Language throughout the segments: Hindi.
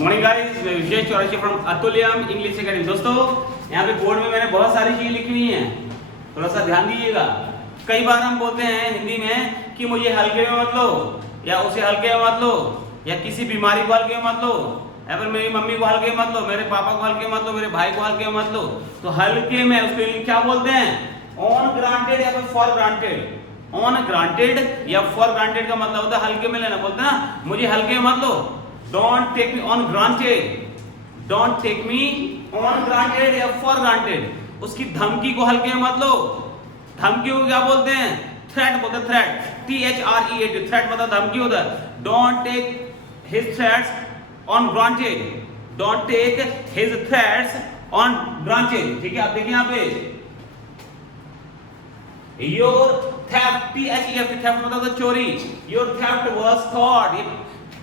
मॉर्निंग गाइस, मैं विशेष Chaurasia from Atulyam English academy. दोस्तों यहाँ पे बोर्ड में मैंने बहुत सारी चीजें लिखी हुई हैं, थोड़ा सा ध्यान दीजिएगा। कई बार हम बोलते हैं हिंदी में कि मुझे हल्के में मत लो, या उसे हल्के में मत लो, या किसी बीमारी को हल्के में मत लो, या फिर मेरी मम्मी को हल्के में मत लो, मेरे पापा को हल्के में मत लो, मेरे भाई को हल्के में मत लो। तो हल्के में उसके लिए क्या बोलते हैं? ऑन ग्रांटेड या फिर फॉर ग्रांटेड। ऑन ग्रांटेड या फॉर ग्रांटेड का मतलब होता है हल्के में लेना। बोलते हैं ना मुझे हल्के में मत लो, don't take me on granted. Don't take me on granted या फॉर ग्रांटेड। उसकी धमकी को हल्के में मत लो। धमकी को क्या बोलते हैं? थ्रेट बोलते हैं। थ्रेट, THREAT, थ्रेट मतलब धमकी होता है। Don't take his threats on granted. Don't take his threats on granted. ठीक है, आप देखिए यहाँ पे योर थेफ्ट, THEFT, थेफ्ट मतलब चोरी। Your theft was cot. ये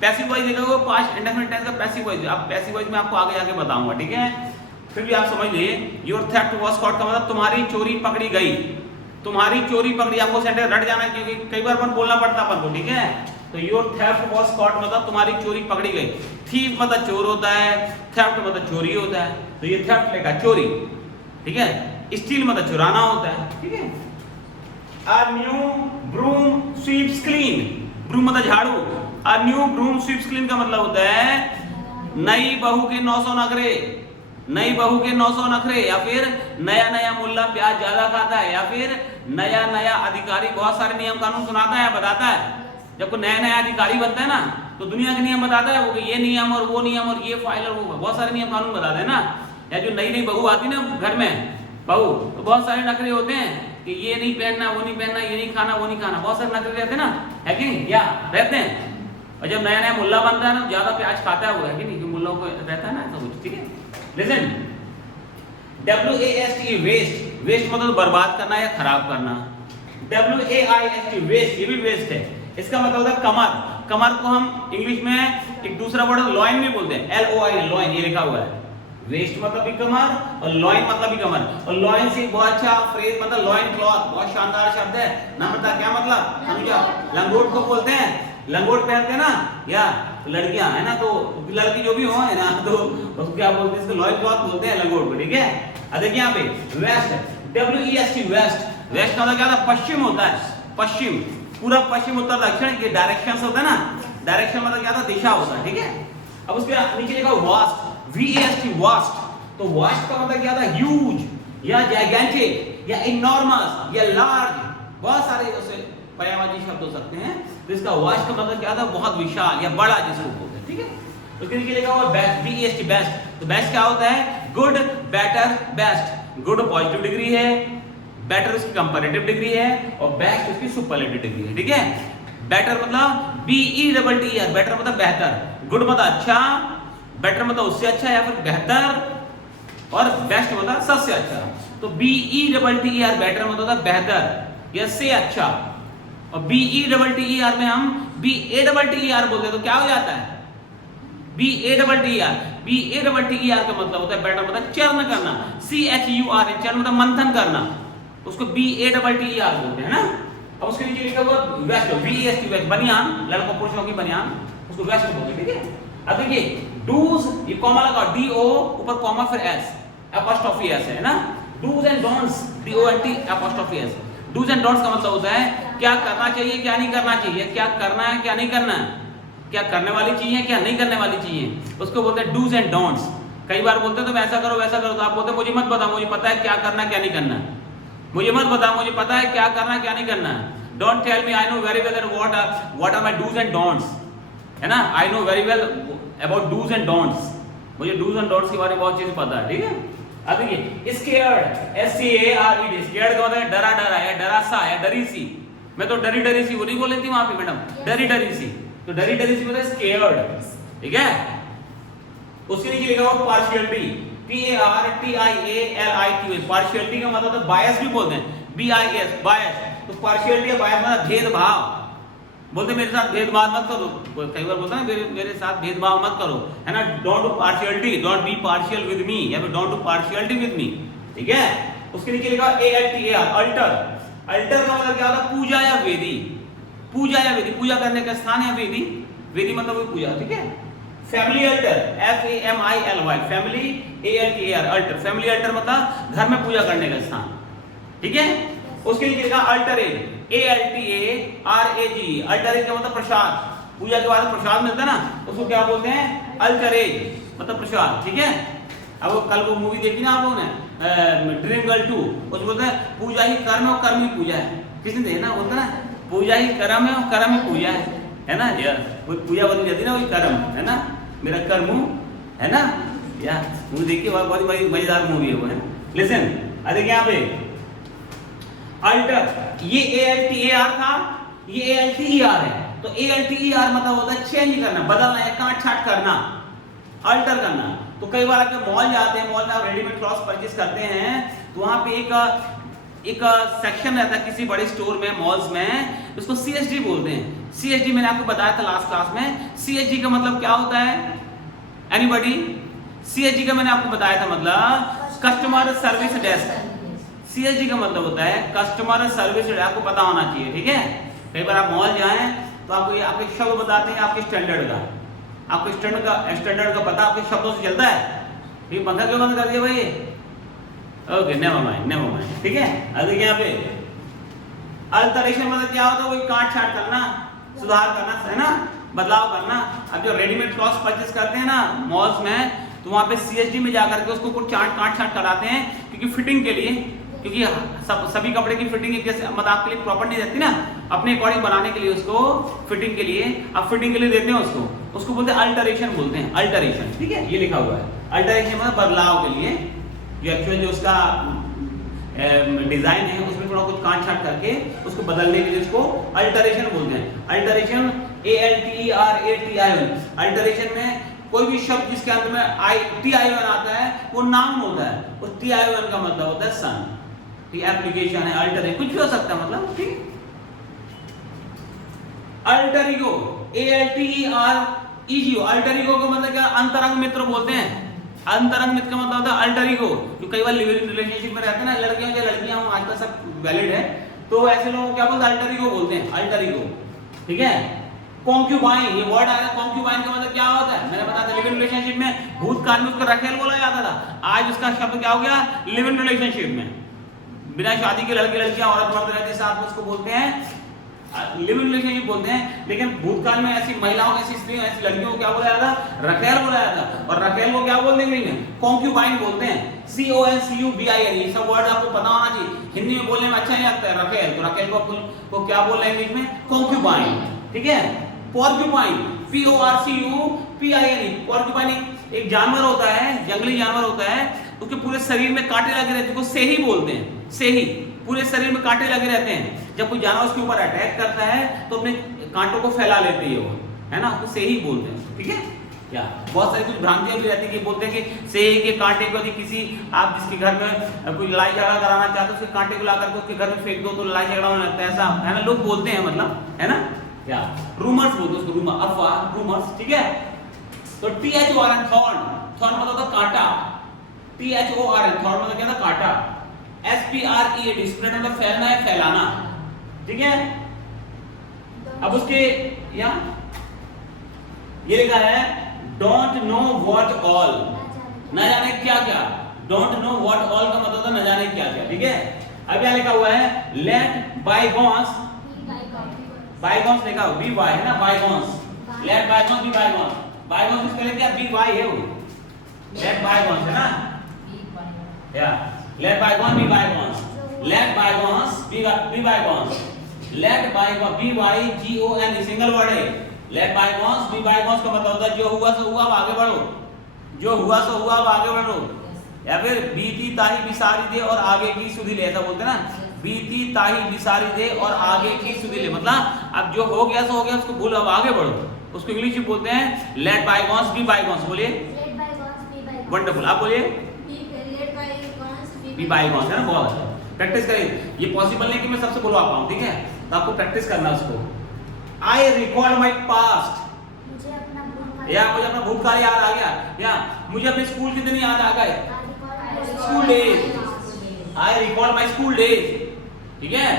पैसिव वॉइस देखोगे, पास्ट इंडेफिनिट टेंस का पैसिव वॉइस। अब पैसिव वॉइस में आपको आगे आगे बताऊंगा, ठीक है? फिर भी आप समझ लीजिए, योर थेफ्ट वाज कॉट का मतलब तुम्हारी चोरी पकड़ी गई। तुम्हारी चोरी पकड़ी। आपको सेंटेंस रट जाना है क्योंकि कई बार अपन बोलना पड़ता है अपन को, ठीक है? तो योर थेफ्ट वाज कॉट मतलब तुम्हारी चोरी पकड़ी गई। थीफ मतलब चोर होता है, थेफ्ट मतलब चोरी होता है। तो ये थेफ्ट लेगा चोरी, ठीक है? स्टील मतलब चुराना होता है, ठीक है? A new broom sweeps clean. Broom मतलब झाड़ू। A new broom sweeps clean का मतलब होता है नई बहू के 900 नखरे। नई बहू के 900 नखरे, या फिर नया नया मुल्ला प्याज ज्यादा खाता है, या फिर नया नया अधिकारी बहुत सारे नियम कानून सुनाता है, बताता है। जब कोई नया नया अधिकारी बनता है ना, तो दुनिया के नियम बताता है। वो ये नियम और वो नियम और ये फाइल और वो बहुत सारे नियम कानून बताते हैं ना। या जो नई नई बहू आती है ना घर में, बहू, तो बहुत सारे नखरे होते हैं कि ये नहीं पहनना, वो नहीं पहनना, ये नहीं खाना, वो नहीं खाना। बहुत सारे नखरे रहते हैं ना, है कि नहीं? या रहते हैं। और जब नया नया मुल्ला बनता है ना, ज्यादा प्याज खाता है वो, है कि नहीं? मुल्ला को रहता है ना ऐसा कुछ, ठीक है? Listen, WAST waste. वेस्ट मतलब बर्बाद करना या खराब करना। WAIST वेस्ट, ये भी वेस्ट है। इसका मतलब होता है कमर। कमर को हम इंग्लिश में एक दूसरा वर्ड लॉइन भी बोलते हैं, LOIN, लॉइन, ये लिखा हुआ है। वेस्ट मतलब भी कमर और लॉइन मतलब भी कमर। और लॉइन से बहुत अच्छा फ्रेज मतलब लॉइन क्लॉथ, बहुत शानदार शब्द है ना। पता क्या मतलब? समझा? लंगोट को बोलते हैं, लंगोट पहनते हैं ना, या लड़कियां है ना, तो लड़की जो भी हो है ना, तो उसको क्या बोलते हैं? इसको लॉइन क्लॉथ बोलते हैं, लंगोट को, ठीक है? अब देखिए यहाँ पे वेस्ट, WEST, वेस्ट। वेस्ट का मतलब क्या था? पश्चिम होता है। पश्चिम, पूरा पश्चिम, उत्तर, दक्षिण, ये डायरेक्शन होता है ना। डायरेक्शन मतलब क्या था? दिशा होता है, ठीक है? अब उसके नीचे लिखा वास्ट, VAST, वास्ट। तो वास्ट का मतलब क्या था? ह्यूज या जायगेंटिक या इनॉर्मस या लार्ज। बहुत सारे ऐसे पर्यायवाची शब्द हो सकते हैं। तो इसका वास्ट का मतलब क्या था? बहुत विशाल या बड़ा, जिसको बोलते हैं, ठीक है? उसके नीचे लिखा हुआ बेस्ट, BEST, बेस्ट। तो बेस्ट क्या होता है? Good, better, best. Good positive degree है, बेटर उसकी कंपैरेटिव डिग्री है, और बेस्ट उसकी सुपरलेटिव डिग्री है, ठीक है? बेटर मतलब BETTER, बेटर मतलब बेहतर। गुड मतलब अच्छा, बेटर मतलब उससे अच्छा या फिर बेहतर, और बेस्ट मतलब सबसे अच्छा। तो BETTER बेटर मतलब होता है बेहतर या से अच्छा। और BETTER में हम BATTER बोलते हैं, तो क्या हो जाता है? BATTER का मतलब होता है बेटर मतलब चर्न करना। CHUR, चर्न मतलब मंथन करना, उसको BATTER बोलते हैं ना। अब उसके नीचे लिखा हुआ वेस्ट, VEST, वेस्ट, बनियान, लड़कों पुरुषों की बनियान, उसको वेस्ट बोलते हैं, ठीक है? अब देखिए डूज, ये कॉमा लगा, DO ऊपर कॉमा फिर S, एपोस्ट्रोफी S है ना। Dos and don'ts, DONT apostrophe S। Dos and don'ts का मतलब होता है क्या करना चाहिए, क्या नहीं करना चाहिए, क्या करना है, क्या नहीं करना है, क्या करने वाली चीज है, क्या नहीं करने वाली चीज है, उसको बोलते हैं डूज एंड डोंट्स। कई बार बोलते हैं तुम ऐसा करो वैसा करो, तो आप बोलते हैं मुझे मत बताओ, मुझे पता है क्या करना है क्या नहीं करना है। मुझे मत बताओ, मुझे पता है क्या करना है क्या नहीं करना है। Don't tell me, I know very well what are my dos and don'ts, है ना? I know very well about dos and don'ts. मुझे डूज एंड डोंट्स के बारे में बहुत चीज पता है, ठीक है? अब देखिए स्केयर्ड, SCARED, स्केयर्ड का मतलब है डरा डरा या डरा सा या डरी सी। मैं तो डरी डरी सी वो नहीं बोल रही थी वहां पे मैडम, डरी डरी सी। तो डरी डरी सी मतलब स्केयर्ड, ठीक है? उसके नीचे लिखा हुआ पार्शियलिटी, PARTIALITY। पार्शियलिटी का मतलब तो बायस भी बोलते हैं, BIS, बायस। तो पार्शियलिटी या बायस मतलब भेदभाव। बोलते मेरे साथ भेदभाव मत करो, कई बार बोलता है मेरे साथ भेदभाव मत करो, है ना? Don't do partiality, don't be partial with me, या फिर don't do partiality with me, ठीक है? उसके नीचे लिखा ALTER, अल्टर। अल्टर का मतलब क्या होता है? पूजा या वेदी। पूजा या वेदी, पूजा करने का स्थान या वेदी। वेदी मतलब पूजा, ठीक है? Family alter, FAMILY, family ALTER, alter, family alter मतलब घर में पूजा करने का स्थान, ठीक है। उसके लिए लिखा अल्टरेज, ALTARAG, अल्टरेज का मतलब प्रसाद, पूजा के बाद प्रसाद मिलता है ना, उसको क्या बोलते हैं, अल्टरेज मतलब प्रसाद, ठीक है। अब वो कल वो मूवी देखी ना आप लोगों ने, ड्रीम गर्ल 2, उसको बोलते हैं पूजा ही कर्म है और कर्म ही पूजा है, किसने देखा ना, बोलता ना पूजा ही कर्म है और कर्म ही पूजा है ना यार, वो पूजा बनी जाती है ना, वही कर्म है ना, मेरा कर्म है ना यार, मूवी देखिए, बहुत बड़ी मजेदार मूवी है वो, है। लिसन, अरे यहाँ पे अल्टर, ये ALTER था, ये ALTER है, तो ALTER मतलब होता है चेंज करना, बदलना या काट छाट करना, अल्टर करना। तो कई बार आप मॉल जाते हैं, मॉल में आप रेडीमेड क्लॉथ्स परचेज करते हैं, तो वहां पे एक सेक्शन रहता है किसी बड़े स्टोर में, मॉल्स में, उसको CSD बोलते हैं। CSD मैंने आपको बताया था लास्ट क्लास में, CSD का मतलब क्या होता है, एनीबॉडी? CSD का मैंने आपको बताया था मतलब कस्टमर सर्विस डेस्क, CSD का मतलब होता है कस्टमर सर्विस डेस्क, आपको पता होना चाहिए, ठीक है। कई बार आप मॉल जाएं तो आपको ये आपके शब्द बताते हैं आपके स्टैंडर्ड का, आपको स्टैंडर्ड का पता आपके शब्दों से चलता है, ठीक, पंखा क्यों बंद कर दिया भाई, ओके नेवर माइंड, ठीक है। अब देखिए यहाँ पे अल्टरेशन मतलब क्या होता है, वही काट छाट करना, सुधार करना, है ना, बदलाव करना। अब जो रेडीमेड क्लॉथ्स परचेज करते हैं ना मॉल्स में, तो वहाँ पे CSD में जाकर के उसको कुछ काट छाट कराते हैं, क्योंकि फिटिंग के लिए, क्योंकि सभी कपड़े की फिटिंग एक जैसे मतलब आपके लिए प्रॉपर नहीं रहती ना, अपने अकॉर्डिंग बनाने के लिए उसको फिटिंग के लिए आप फिटिंग के लिए देते हैं उसको बोलते हैं अल्टरेशन, बोलते हैं अल्टरेशन, ठीक है, ये लिखा हुआ है। अल्टरेशन मतलब बदलाव के लिए, जो एक्चुअल जो उसका डिजाइन है उसमें थोड़ा कुछ काट छाट करके उसको बदलने के लिए उसको अल्टरेशन बोलते हैं। अल्टरेशन ALTERATION, अल्टरेशन में कोई भी शब्द जिसके अंत में TION आता है वो नाउन होता है, उस TION का मतलब होता है सन, ठीक, एप्लीकेशन है, अल्टर है, कुछ भी हो सकता है मतलब, ठीक। Alter ego, ALTEREGO, alter ego का मतलब क्या, अंतरंग मित्र बोलते हैं, अंतरंग मित्र का मतलब होता है अल्टर ईगो। जो कई बार लिविंग रिलेशनशिप में रहते हैं ना, लड़कियां या लड़कियां, आजकल सब वैलिड है, तो ऐसे लोगों को क्या बोलते हैं, अल्टर ईगो बोलते हैं, अल्टर ईगो, ठीक है। कॉन्क्यूबाइन, ये वर्ड आया, कॉन्क्यूबाइन का मतलब क्या होता है, मैंने बताया था लिविंग रिलेशनशिप में भूतकाल में उसको रखेल बोला जाता था, आज उसका शब्द क्या हो गया, लिविंग रिलेशनशिप में बिना शादी के लड़के लड़कियां औरत मर्द रहते साथ में, उसको बोलते हैं लिविंग रिलेशनशिप बोलते हैं। लेकिन भूतकाल में ऐसी महिलाओं, ऐसी स्त्रियों, ऐसी लड़कियों को क्या बोला जाता, रखेल बोला जाता, और रखेल को क्या बोलते हैं, कॉन्क्यूबाइन बोलते हैं, CONCUBIN, ये सब वर्ड आपको पता होना चाहिए, हिंदी में बोलने में अच्छा नहीं लगता है रखेल, तो रखेल को क्या बोल रहे हैं इंग्लिश में, कॉन्क्यूबाइन, ठीक है। पॉर्क्यूपाइन, PORCUPINE, पॉर्क्यूपाइन एक जानवर होता है, जंगली जानवर होता है, उसके पूरे शरीर में कांटे लगे रहते हैं, उसको सेही बोलते हैं, सेही, पूरे शरीर में कांटे लगे रहते हैं, जब कोई जानवर उसके ऊपर अटैक करता है तो अपने कांटों को फैला लेती है वो, है ना, उसको सेही बोलते हैं, ठीक है। क्या बहुत सारी कुछ भ्रांतियां भी रहती है कि बोलते हैं कि सेही के कांटे को यदि किसी आप जिसके घर में कोई लड़ाई झगड़ा कराना चाहते हो, उसके कांटे को लाकर के उसके घर में फेंक दो तो लड़ाई झगड़ा होने लगता है, ऐसा है ना, लोग बोलते हैं, मतलब, है ना, क्या रूमर्स बोलते हैं उसको, रूमर, अफवाह, रूमर्स, ठीक है। तो THORN, थॉर्न, थॉर्न मतलब होता कांटा, THORN, थॉर्न मतलब क्या था, कांटा। SPREAD, स्प्रेड मतलब फैलना है, फैलाना, ठीक है। अब उसके यहाँ ये लिखा है डोंट नो व्हाट ऑल, न जाने क्या क्या, डोंट नो व्हाट ऑल का मतलब न जाने क्या क्या, ठीक है। अब यहाँ लिखा हुआ है लेट बायगॉन्स, बायगॉन्स लिखा हुआ बी वाई है ना, bygones, let bygones be bygones, bygones इसके लिए क्या बी वाई है वो, लेट बायगॉन्स है ना, या let bygone be bygones, let bygones be bygones, let bygone BYGON single word है, लेट बायगॉन्स बी बायगॉन्स का मतलब होता है जो हुआ सो हुआ, अब आगे बढ़ो, जो हुआ सो हुआ, अब आगे बढ़ो, या फिर बीती ताही बिसारी दे और आगे की सुधी ले, ऐसा बोलते हैं ना, बीती ताही बिसारी दे और आगे की सुधी ले, मतलब अब जो हो गया सो हो गया, उसको भूल, अब आगे बढ़ो, उसको इंग्लिश में बोलते हैं लेट बायगॉन्स बी बायगॉन्स, बोलिए, वंडरफुल, आप बोलिए बी बायगॉन्स, है ना, बहुत अच्छा, प्रैक्टिस करें, ये पॉसिबल नहीं कि मैं सबसे बुलवा पाऊं, ठीक है, तो आपको प्रैक्टिस करना उसको। आई रिकॉल माई पास्ट, या मुझे अपना भूतकाल याद आ गया, या मुझे अपने स्कूल के दिन याद आ गए, school days, I recall my school days, ठीक है।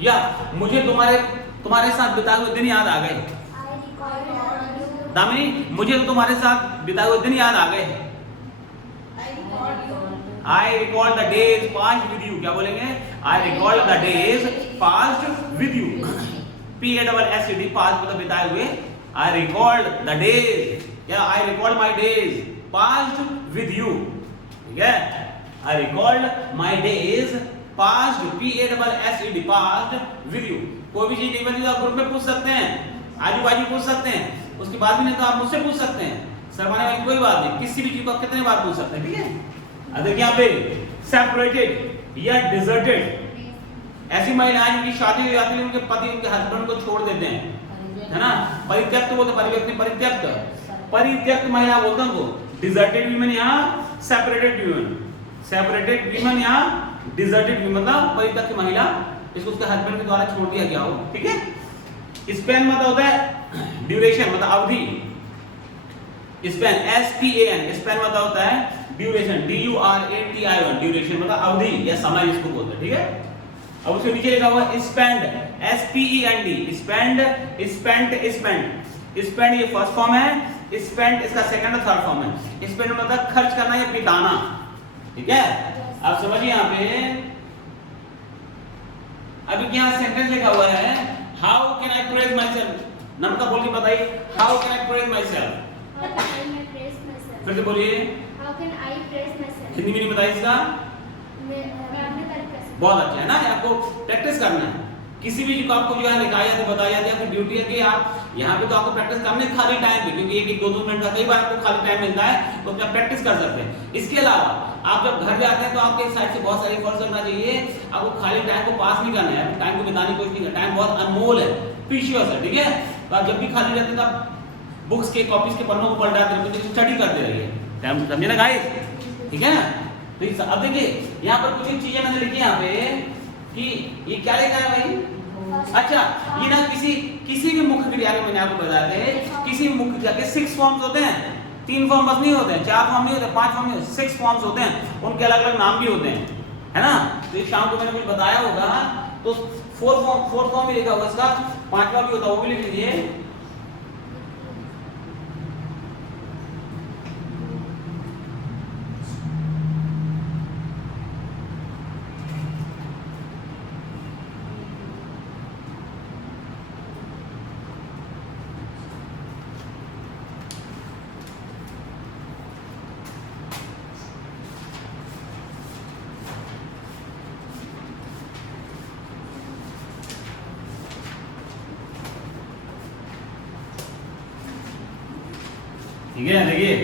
या मुझे तुम्हारे तुम्हारे साथ बिताए हुए दिन याद आ गए। दामिनी, मुझे तो तुम्हारे साथ बिताए हुए दिन याद आ गए। I recall the days passed with you। क्या बोलेंगे? I recall the days passed with you। P-A-S-S-E-D, past मतलब बिताए हुए। I recalled the days, या I recalled my days passed with you। ठीक है, I recalled my days passed, P-A-S-S-E-D, passed with you। कोई भी चीज नहीं बनी तो आप ग्रुप में पूछ सकते हैं, आजू बाजू पूछ सकते हैं, उसके बाद भी नहीं तो आप मुझसे पूछ सकते हैं। शर्माने वाली कोई बात नहीं, किसी भी चीज को आप कितने बार पूछ सकते हैं। ठीक है, देखिए यहाँ पे सेपरेटेड या डिजर्टेड, ऐसी महिलाएं जिनकी शादी हो जाती है, उनके पति उनके हस्बैंड को छोड़ देते हैं, है ना। परित्यक्त बोलते हैं, परित्यक्त परित्यक्त परित्यक्त महिला बोलते हैं उनको। डिजर्टेड वीमेन यहाँ सेपरेटेड वीमेन, सेपरेटेड वीमेन यहाँ डिजर्टेड वीमेन, मतलब परित्यक्त महिला, इसको उसके हस्बैंड के द्वारा छोड़ दिया गया हो। ठीक है, स्पैन मतलब होता है ड्यूरेशन, मतलब अवधि। स्पैन, S-P-A-N, स्पैन मतलब होता है ड्यूरेशन, D-U-R-A-T-I-O-N, ड्यूरेशन मतलब अवधि या समय जिसको बोलते हैं। ठीक है, अब उसके नीचे लिखा हुआ है spend, S-P-E-N-D, spend, spent, spend. Spend ये फर्स्ट फॉर्म है, स्पेंट इसका सेकंड और थर्ड फॉर्म है। स्पेंड मतलब खर्च करना या बिताना। ठीक है, आप समझिए यहाँ पे अभी यहाँ सेंटेंस लिखा हुआ है, how can I praise myself. नमका बोल के बताइए, how can I praise myself. फिर से बोलिए, How can I praise myself? Hindi में नहीं बताइए इसका। मैं अपने तरीके से। बहुत अच्छा है ना, आपको प्रैक्टिस करना है। किसी भी चीज को आपको जो है लिखाया जाता है, बताया जाता है, आपकी ड्यूटी है कि आप यहाँ पे तो आपको प्रैक्टिस करने खाली टाइम पे, क्योंकि एक 2-2 मिनट का कई बार आपको खाली टाइम मिलता है, तो आप प्रैक्टिस कर सकते हैं। इसके अलावा आप जब घर जाते हैं तो आपके साइड से बहुत सारी एफर्ट्स करना चाहिए। आपको खाली टाइम को पास नहीं करना है, टाइम को बिताने की कोशिश नहीं करना। टाइम बहुत अनमोल है, प्रीशियस है। ठीक है, तो आप जब भी खाली रहते हैं तो आप बुक्स के, कॉपीज के पन्नों को पलटाते रहिए, स्टडी करते रहिए। टाइम समझे ना गाइस? ठीक है ना। तो अब देखिए यहाँ पर कुछ चीजें मैंने लिखी यहाँ पे कि ये क्या लिखा है भाई। अच्छा, ये ना किसी भी मुख्य क्रिया के, मैंने आपको बताया था, किसी भी मुख्य क्रिया के 6 फॉर्म्स होते हैं। 3 फॉर्म बस नहीं होते हैं, 4 फॉर्म नहीं होते, 5 फॉर्म नहीं होते, 6 फॉर्म्स होते हैं। उनके अलग अलग नाम भी होते हैं, है ना। तो ये शाम को मैंने कुछ बताया होगा, तो 4 फॉर्म भी लिखा होगा, इसका 5वां भी होता है, वो भी लिख लीजिए। ठीक है, देखिए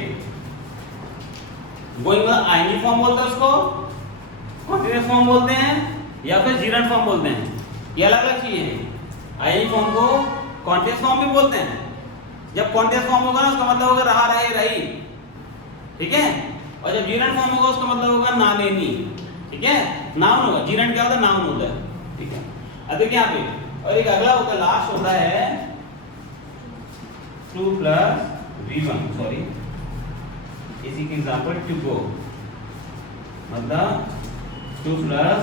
गोइंग आइनी फॉर्म बोलते हैं उसको, कॉन्टिन्यूअस फॉर्म बोलते हैं, या फिर जीरंड फॉर्म बोलते हैं। ये अलग अलग चीजें हैं। आइनी फॉर्म को कॉन्टिन्यूअस फॉर्म भी बोलते हैं। जब कॉन्टिन्यूअस फॉर्म होगा ना, उसका मतलब होगा रहा, रहे, रही। ठीक है, और जब जीरंड फॉर्म होगा उसका मतलब होगा ना, लेनी। ठीक है, नाउन होगा। जीरंड क्या होता है? नाउन होता है। ठीक है, अब देखिए यहाँ पे, और एक अगला होता है, लास्ट होता है टू प्लस V1, सॉरी, इसी के एग्जांपल टू गो, मतलब 2 प्लस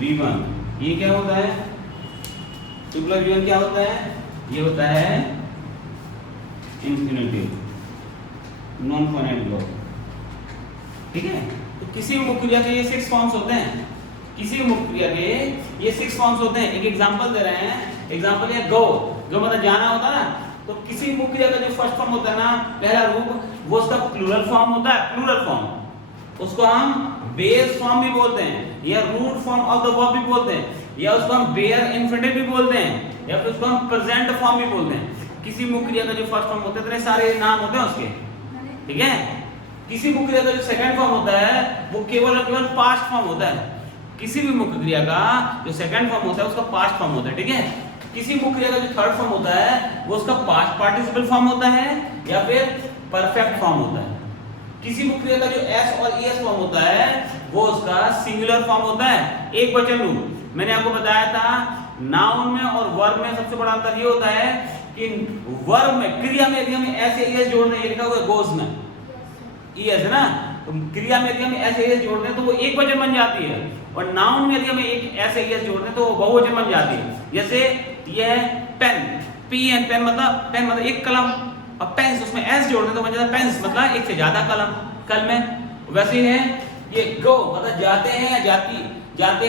V1। ये क्या होता है? 2 प्लस V1 क्या होता है? ये होता है इंफिनिटिव, नॉन फाइनाइट ब्लॉक। ठीक है, तो किसी भी मुख्य क्रिया के ये 6 फॉर्म्स होते हैं। किसी भी मुख्य क्रिया के ये 6 फॉर्म्स होते हैं। एक एग्जांपल दे रहे हैं, एग्जांपल है गो, जो मतलब जाना होता है ना। तो किसी मुख्य क्रिया का जो फर्स्ट फॉर्म होता है ना, पहला रूप, वो उसका प्लूरल फॉर्म होता है। प्लूरल फॉर्म उसको हम बेस फॉर्म भी बोलते हैं, या root form of the verb भी बोलते हैं, या उसको हम बेयर इंफिनिटिव भी बोलते हैं, या फिर उसको हम प्रेजेंट फॉर्म भी बोलते हैं। किसी मुख्य क्रिया का जो फर्स्ट फॉर्म होता है, इतने सारे नाम होते हैं उसके। ठीक है, किसी मुख्य क्रिया का जो सेकंड फॉर्म होता है, वो केवल और केवल पास्ट फॉर्म होता है। किसी भी मुख्य क्रिया का जो सेकंड फॉर्म होता है, उसका पास्ट फॉर्म होता है। ठीक है, किसी मुख्य क्रिया का जो थर्ड फॉर्म होता है, वो उसका पास्ट पार्टिसिपल फॉर्म होता है, या फिर परफेक्ट फॉर्म होता है। किसी मुख्य क्रिया का जो एस और ईएस फॉर्म होता है, वो उसका सिंगुलर फॉर्म होता है, एक वचन रूप। मैंने आपको बताया था, नाउन में और वर्ब में सबसे बड़ा अंतर ये होता है कि वर्ब में, क्रिया में यदि हमें एस या ईएस जोड़ना, ये लिखा हुआ है गोज में, ईएस है ना, तो क्रिया में यदि हम एस या ईएस जोड़ दें तो वो एक वचन बन जाती है, और नाउन में यदि हमें एक एस या ईएस जोड़ दें तो वो बहुवचन बन जाती है। जैसे ये है पेन, पेन, पेन मतलब एक कलम, और पेन्स उसमें एस जोड़ दे तो बन जाता पेन्स, मतलब एक से ज्यादा कलम कल में। वैसे ही है ये गो मतलब जाते हैं, जाती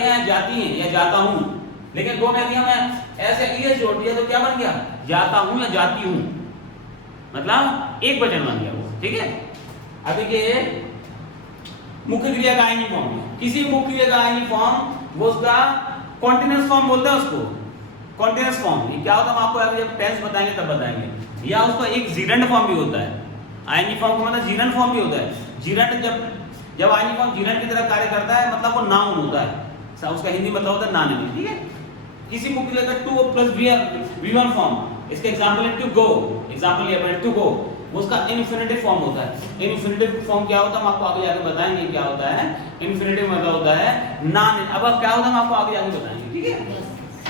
हैं या जाता हूं, लेकिन गो में दिया मैं ऐसे एस जोड़ दिया तो क्या बन गया, जाता हूं या जाती हूं, मतलब एक वचन बन गया वो, ठीक है। अभी ये मुख्य क्रिया का आईनी फॉर्म, किसी मुख्य क्रिया का आईनी फॉर्म वो उसका कॉन्टिन्यूअस फॉर्म बोलते हैं उसको, कॉन्टिन्यूअस फॉर्म। ये क्या होता है हम आपको जब टेंस बताएंगे तब बताएंगे। या उसका एक जीरंड फॉर्म भी होता है, आईनी फॉर्म का मतलब जीरंड फॉर्म भी होता है। जीरंड जब आईनी फॉर्म जीरंड की तरह कार्य करता है मतलब वो नाउन होता है, उसका हिंदी मतलब होता है नाम, ठीक है। किसी मुख्य क्रिया का टू प्लस वी1 फॉर्म, इसका एग्जांपल है टू गो, एग्जांपल ये टू गो, उसका इन्फिनिटिव फॉर्म होता है। इन्फिनिटिव फॉर्म क्या होता है हम आपको आगे जाके बताएंगे क्या होता है। इन्फिनिटिव मतलब होता है नॉन, अब क्या होता है हम आपको आगे जाके बताएंगे, ठीक है।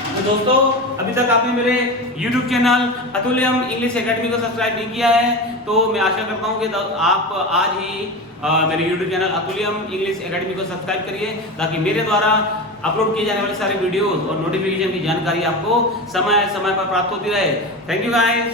तो दोस्तों अभी तक आपने मेरे YouTube channel Atulyam English academy को सब्सक्राइब नहीं किया है तो मैं आशा करता हूं कि आप आज ही मेरे YouTube channel Atulyam English academy को सब्सक्राइब करिए, ताकि मेरे द्वारा अपलोड किए जाने वाले सारे वीडियोस और नोटिफिकेशन की जानकारी आपको समय समय पर प्राप्त होती रहे। Thank you guys.